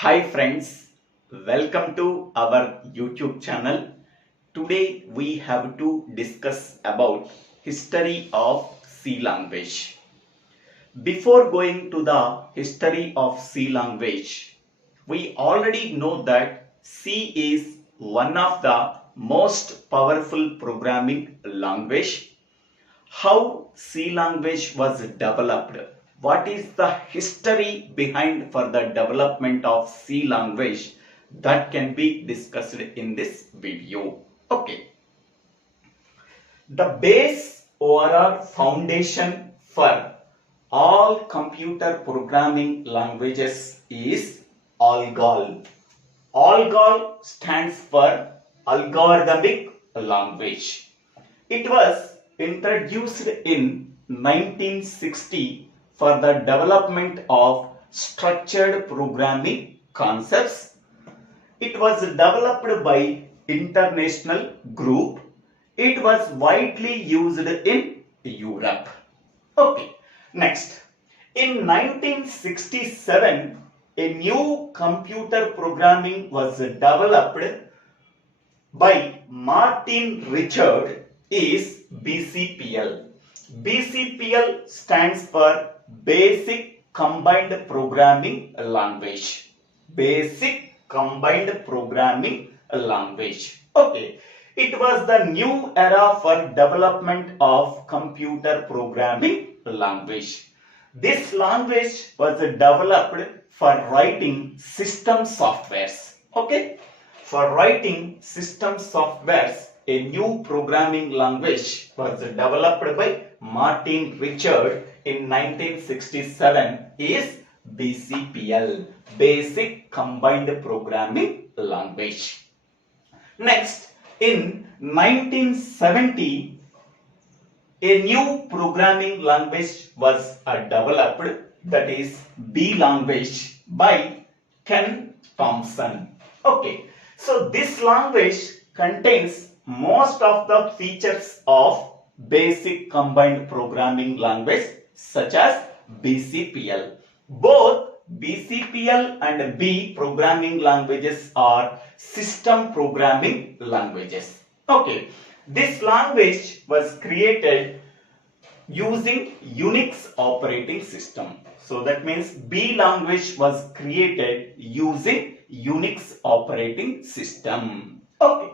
Hi friends, welcome to our YouTube channel. Today we have to discuss about history of C language. Before going to the history of C language, we already know that C is one of the most powerful programming language. How C language was developed, what is the history behind for the development of C language, that can be discussed in this video. Okay, the base or foundation for all computer programming languages is ALGOL. ALGOL stands for algorithmic language. It was introduced in 1960 for the development of structured programming concepts. It was developed by international group. It was widely used in Europe. Okay, next. In 1967, a new computer programming was developed by Martin Richard is BCPL. BCPL stands for Basic Combined Programming Language. Basic Combined Programming Language. Okay. It was the new era for development of computer programming language. This language was developed for writing system softwares. Okay. For writing system softwares, a new programming language was developed by Martin Richard in 1967 is BCPL, Basic Combined Programming Language. Next, in 1970, a new programming language was developed, that is B language, by Ken Thompson. Okay, so this language contains most of the features of Basic Combined Programming Language such as BCPL. Both BCPL and B programming languages are system programming languages. Okay, this language was created using Unix operating system. So that means B language was created using Unix operating system. Okay.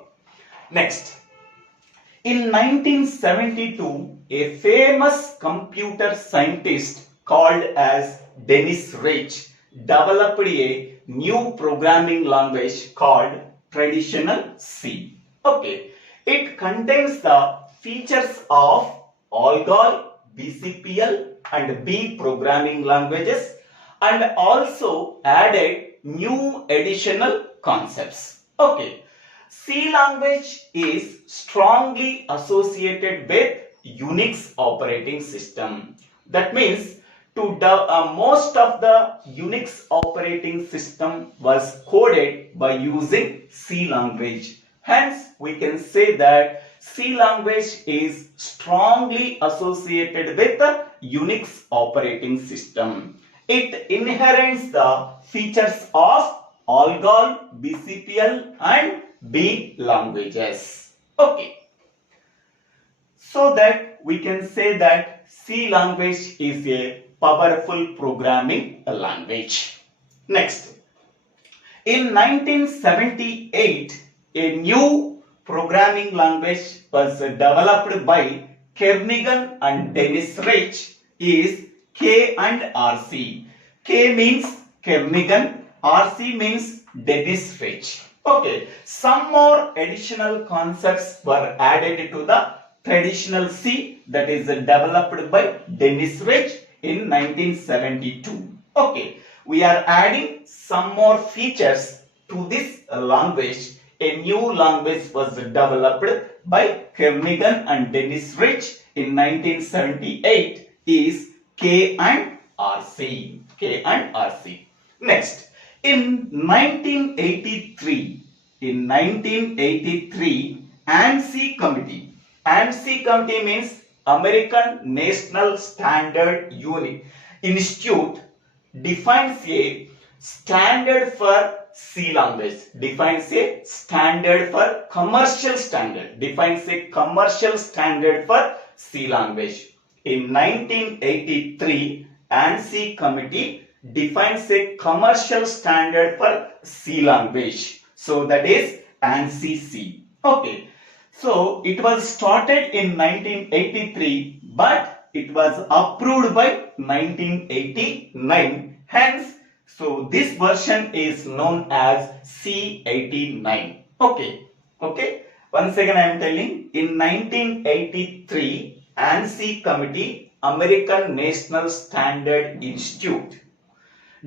Next, in 1972, a famous computer scientist called as Dennis Ritchie developed a new programming language called Traditional C. Okay, it contains the features of ALGOL, BCPL and B programming languages and also added new additional concepts. Okay. C language is strongly associated with Unix operating system. That means most of the Unix operating system was coded by using C language. Hence, we can say that C language is strongly associated with the Unix operating system. It inherits the features of ALGOL, BCPL and B languages. Okay. So that we can say that C language is a powerful programming language. Next, in 1978, a new programming language was developed by Kernighan and Dennis Ritchie is K and RC. K means Kernighan, RC means Dennis Ritchie. Okay, some more additional concepts were added to the Traditional C, that is developed by Dennis Ritchie in 1972. Okay, we are adding some more features to this language. A new language was developed by Kernighan and Dennis Ritchie in 1978 is K and RC. K and RC. Next, in 1983, ANSI committee. ANSI committee means American National Standard Institute defines a standard for C language. Defines a standard for commercial standard. Defines a commercial standard for C language. In 1983, ANSI committee defines a commercial standard for C language. So that is ANSI C. Okay. So it was started in 1983, but it was approved by 1989. Hence, so this version is known as C89. Okay. Okay. Once again I am telling, in 1983, ANSI committee, American National Standard Institute,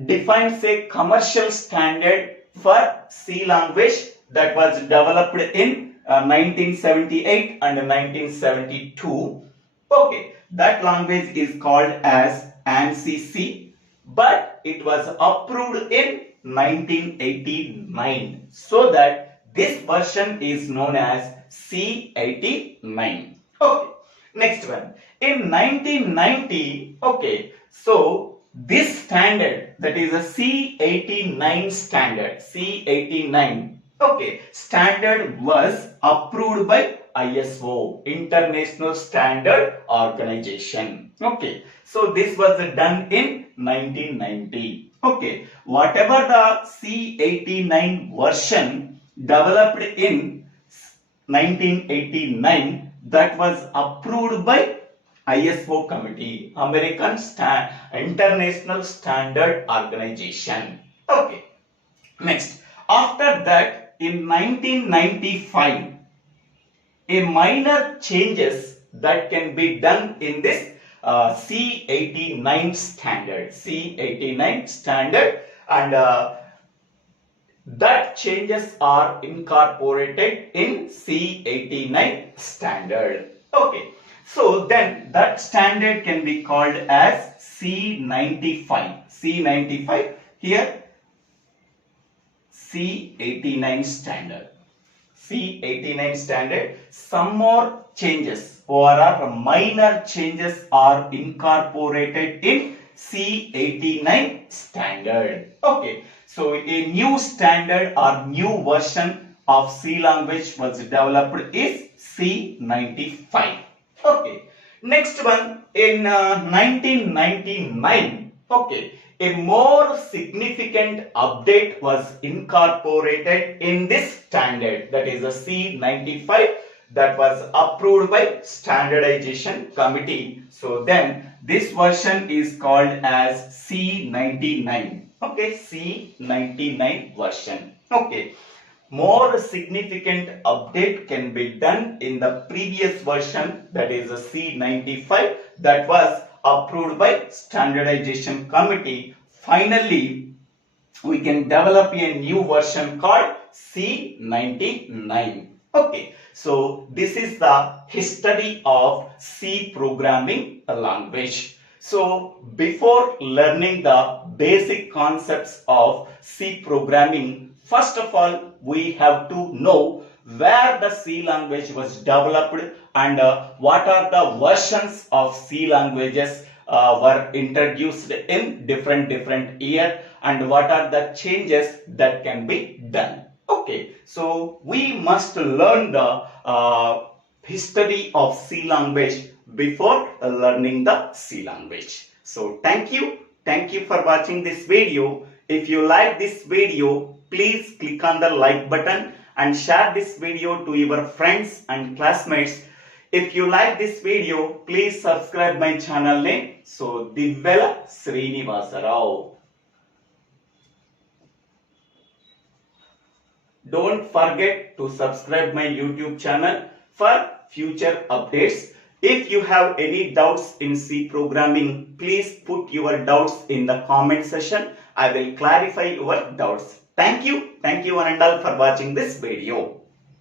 defines a commercial standard for C language that was developed in 1978 and 1972. Okay, that language is called as ANSI C, but it was approved in 1989. So that this version is known as C89. Okay. Next one, in 1990, okay, so this standard, that is a C89 standard, C89, okay, standard was approved by ISO, International Standard Organization. Okay, so this was done in 1990. Okay, whatever the C89 version developed in 1989, that was approved by ISO committee, International Standard Organization. Okay. Next, after that, in 1995, a minor changes that can be done in this C89 standard. C89 standard, and that changes are incorporated in C89 standard. Okay, so then that standard can be called as C95. C95 here, C89 standard. C89 standard, some more changes or minor changes are incorporated in C89 standard. Okay, so a new standard or new version of C language was developed is C95. Okay, next one, in 1999, okay, a more significant update was incorporated in this standard, that is a C95, that was approved by Standardization Committee. So then this version is called as C99. Okay, C99 version. Okay, more significant update can be done in the previous version, that is a C95, that was approved by Standardization Committee. Finally, we can develop a new version called C99. Okay, so this is the history of C programming language. So before learning the basic concepts of C programming, first of all, we have to know where the C language was developed and what are the versions of C languages were introduced in different year, and what are the changes that can be done. Okay, so we must learn the history of C language before learning the C language. So thank you for watching this video. If you like this video, please click on the like button and share this video to your friends and classmates. If you like this video, please subscribe my channel name. So Divvela Srinivasa Rao. Don't forget to subscribe my YouTube channel for future updates. If you have any doubts in C programming, please put your doubts in the comment section. I will clarify your doubts. Thank you one and all for watching this video.